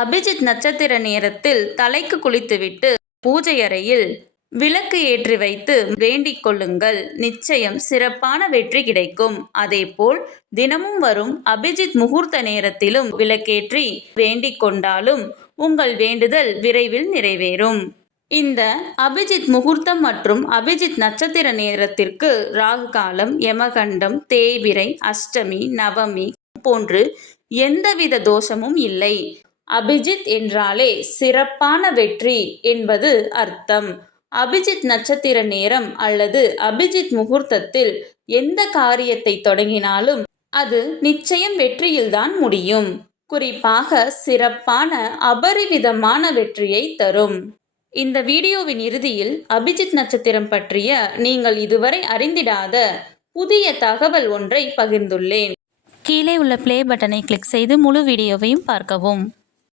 அபிஜித் நட்சத்திர நேரத்தில் தலைக்கு குளித்துவிட்டு பூஜை அறையில் விளக்கு ஏற்றி வைத்து வேண்டிக் கொள்ளுங்கள். நிச்சயம் சிறப்பான வெற்றி கிடைக்கும். அதேபோல் தினமும் வரும் அபிஜித் முகூர்த்த நேரத்திலும் விளக்கேற்றி வேண்டிக் கொண்டாலும் உங்கள் வேண்டுதல் விரைவில் நிறைவேறும். இந்த அபிஜித் முகூர்த்தம் மற்றும் அபிஜித் நட்சத்திர நேரத்திற்கு ராகு காலம், யமகண்டம், தேய்பிறை, அஷ்டமி, நவமி போன்று எந்தவித தோஷமும் இல்லை. அபிஜித் என்றாலே சிறப்பான வெற்றி என்பது அர்த்தம். அபிஜித் நட்சத்திர நேரம் அல்லது அபிஜித் முகூர்த்தத்தில் எந்த காரியத்தை தொடங்கினாலும் அது நிச்சயம் வெற்றியில்தான் முடியும். குறிப்பாக சிறப்பான அபரிவிதமான வெற்றியை தரும். இந்த வீடியோவின் இறுதியில் அபிஜித் நட்சத்திரம் பற்றிய நீங்கள் இதுவரை அறிந்திடாத புதிய தகவல் ஒன்றை பகிர்ந்துள்ளேன். கீழே உள்ள ப்ளே பட்டனை கிளிக் செய்து முழு வீடியோவையும் பார்க்கவும்.